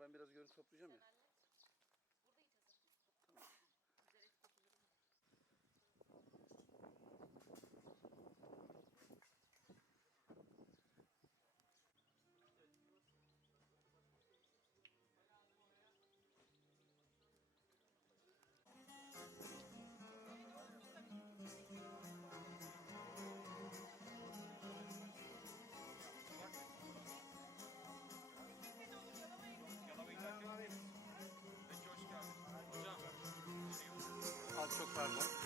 ben biraz görüntü toplayacağım ya. Gracias.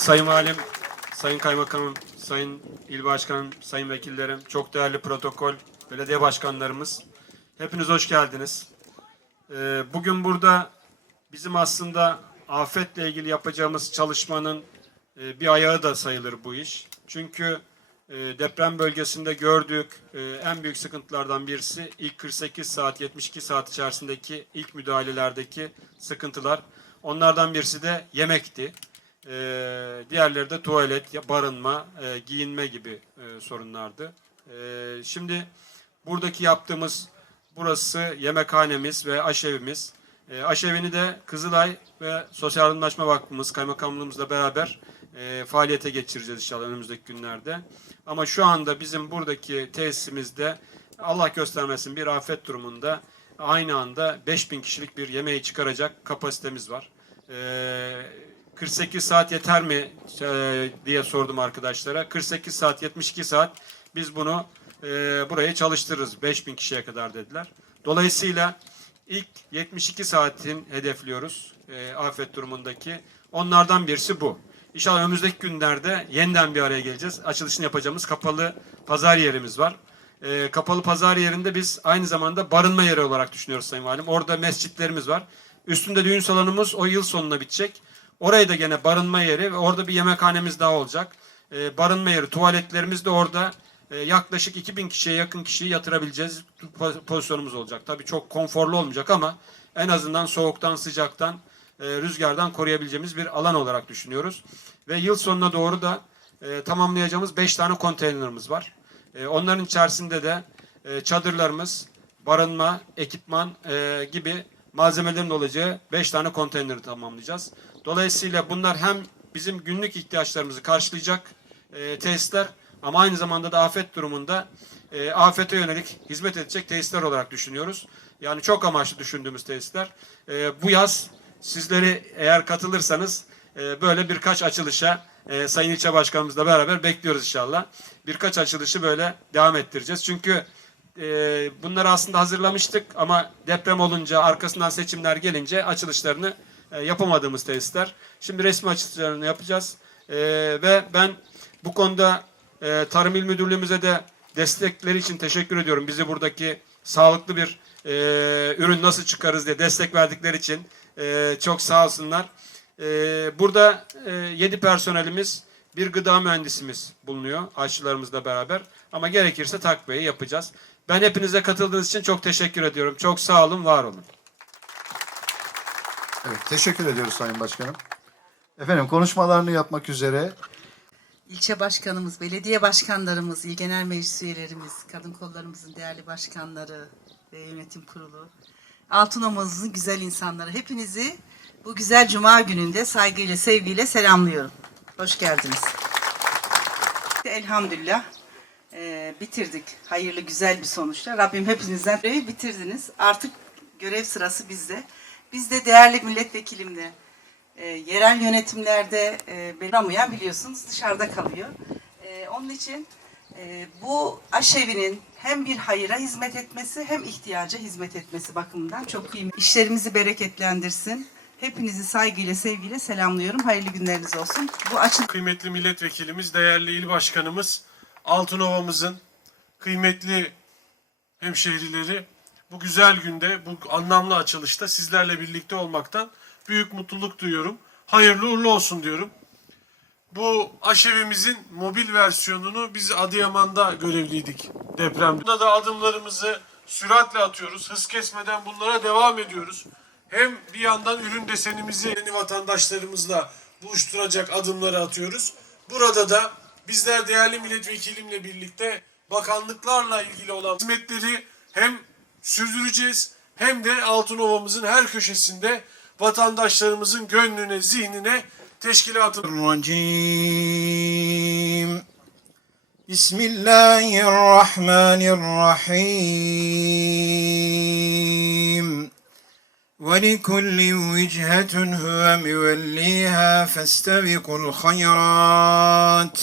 Sayın Valim, Sayın Kaymakamım, Sayın İl Başkanım, Sayın Vekillerim, çok değerli protokol, belediye başkanlarımız, hepiniz hoş geldiniz. Ee, Bugün burada bizim aslında afetle ilgili yapacağımız çalışmanın e, bir ayağı da sayılır bu iş. Çünkü e, deprem bölgesinde gördük e, en büyük sıkıntılardan birisi ilk 48 saat 72 saat içerisindeki ilk müdahalelerdeki sıkıntılar. Onlardan birisi de yemekti. Ee, diğerleri de tuvalet, barınma, e, giyinme gibi e, sorunlardı. Ee, şimdi buradaki yaptığımız burası yemekhanemiz ve aşevimiz. E, aşevini de Kızılay ve Sosyal Yardımlaşma Vakfımız, kaymakamlığımızla beraber e, faaliyete geçireceğiz inşallah önümüzdeki günlerde. Ama şu anda bizim buradaki tesisimizde Allah göstermesin bir afet durumunda aynı anda 5000 kişilik bir yemeği çıkaracak kapasitemiz var. Ee, 48 saat yeter mi e, diye sordum arkadaşlara. 48 saat, 72 saat biz bunu e, buraya çalıştırırız. 5000 kişiye kadar dediler. Dolayısıyla ilk 72 saatin hedefliyoruz e, afet durumundaki. Onlardan birisi bu. İnşallah önümüzdeki günlerde yeniden bir araya geleceğiz. Açılışını yapacağımız kapalı pazar yerimiz var. E, kapalı pazar yerinde biz aynı zamanda barınma yeri olarak düşünüyoruz Sayın Valim. Orada mescitlerimiz var. Üstünde düğün salonumuz o yıl sonuna bitecek. Orayı da gene barınma yeri ve orada bir yemekhanemiz daha olacak. E, barınma yeri, tuvaletlerimiz de orada e, yaklaşık 2000 kişiye yakın kişiyi yatırabileceğiz po- pozisyonumuz olacak. Tabii çok konforlu olmayacak ama en azından soğuktan, sıcaktan, e, rüzgardan koruyabileceğimiz bir alan olarak düşünüyoruz. Ve yıl sonuna doğru da e, tamamlayacağımız 5 tane konteynerimiz var. E, onların içerisinde de e, çadırlarımız, barınma, ekipman e, gibi malzemelerin olacağı 5 tane konteyneri tamamlayacağız. Dolayısıyla bunlar hem bizim günlük ihtiyaçlarımızı karşılayacak e, tesisler ama aynı zamanda da afet durumunda e, afete yönelik hizmet edecek tesisler olarak düşünüyoruz. Yani çok amaçlı düşündüğümüz tesisler. E, bu yaz sizleri eğer katılırsanız e, böyle birkaç açılışa e, Sayın İlçe Başkanımızla beraber bekliyoruz inşallah. Birkaç açılışı böyle devam ettireceğiz. Çünkü e, bunları aslında hazırlamıştık ama deprem olunca arkasından seçimler gelince açılışlarını e, yapamadığımız tesisler. Şimdi resmi açılışlarını yapacağız. E, ve ben bu konuda e, Tarım İl Müdürlüğümüze de destekleri için teşekkür ediyorum. Bizi buradaki sağlıklı bir e, ürün nasıl çıkarız diye destek verdikleri için e, çok sağ olsunlar. E, burada e, 7 personelimiz, bir gıda mühendisimiz bulunuyor aşçılarımızla beraber. Ama gerekirse takviyeyi yapacağız. Ben hepinize katıldığınız için çok teşekkür ediyorum. Çok sağ olun, var olun. Evet, teşekkür ediyoruz Sayın Başkanım. Efendim konuşmalarını yapmak üzere İlçe başkanımız, belediye başkanlarımız, il genel meclis üyelerimiz, kadın kollarımızın değerli başkanları ve yönetim kurulu, Altınova'mızın güzel insanları hepinizi bu güzel cuma gününde saygıyla, sevgiyle selamlıyorum. Hoş geldiniz. Elhamdülillah eee, bitirdik. Hayırlı güzel bir sonuçla. Rabbim hepinizden görevi bitirdiniz. Artık görev sırası bizde. Biz de değerli milletvekilimle e, yerel yönetimlerde e, belirlamayan biliyorsunuz dışarıda kalıyor. E, onun için e, bu aşevinin hem bir hayıra hizmet etmesi hem ihtiyaca hizmet etmesi bakımından çok kıymetli. İşlerimizi bereketlendirsin. Hepinizi saygıyla, sevgiyle selamlıyorum. Hayırlı günleriniz olsun. Bu açın kıymetli milletvekilimiz, değerli il başkanımız, Altınova'mızın kıymetli hemşehrileri bu güzel günde, bu anlamlı açılışta sizlerle birlikte olmaktan büyük mutluluk duyuyorum. Hayırlı uğurlu olsun diyorum. Bu aşevimizin mobil versiyonunu biz Adıyaman'da görevliydik depremde. Burada da adımlarımızı süratle atıyoruz. Hız kesmeden bunlara devam ediyoruz. Hem bir yandan ürün desenimizi yeni vatandaşlarımızla buluşturacak adımları atıyoruz. Burada da bizler değerli milletvekilimle birlikte bakanlıklarla ilgili olan hizmetleri hem sürdüreceğiz hem de Altınova'mızın her köşesinde vatandaşlarımızın gönlüne, zihnine teşkilatın الرجيم بسم الله الرحمن الرحيم ولكل وجهة هو موليها فاستبقوا الخيرات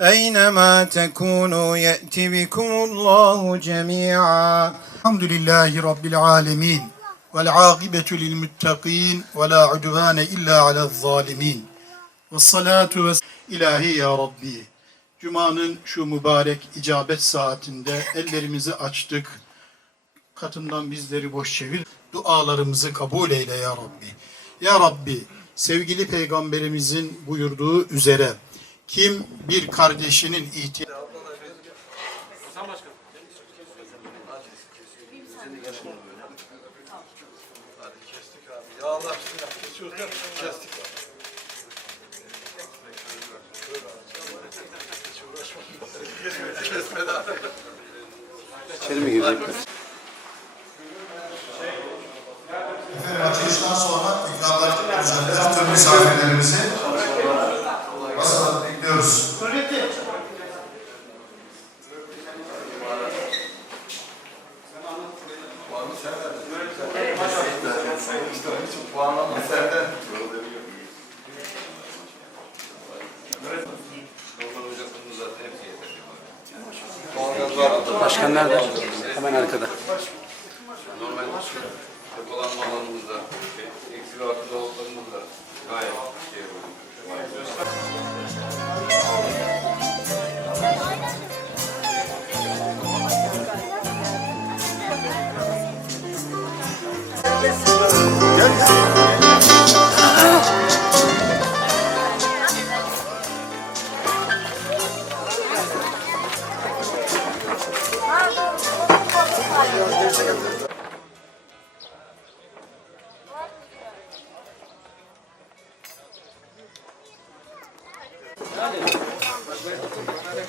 أينما تكونوا يأتي بكم الله جميعا الحمد لله رب العالمين والعاقبة للمتقين ولا عدوان إلا على الظالمين والصلاة والسلام İlahi ya Rabbi Cuma'nın şu mübarek icabet saatinde ellerimizi açtık. Katından bizleri boş çevir. Dualarımızı kabul eyle ya Rabbi. Ya Rabbi sevgili peygamberimizin buyurduğu üzere kim bir kardeşinin ihtiyacı İçeri mi girecek? Efendim açılıştan sonra ikramlar misafirlerimizi Başkan nerede? Hemen arkada. Normal depolanma alanımızda, eksi ve artı dolaplarımızda gayet şey yapıyoruz. Gel.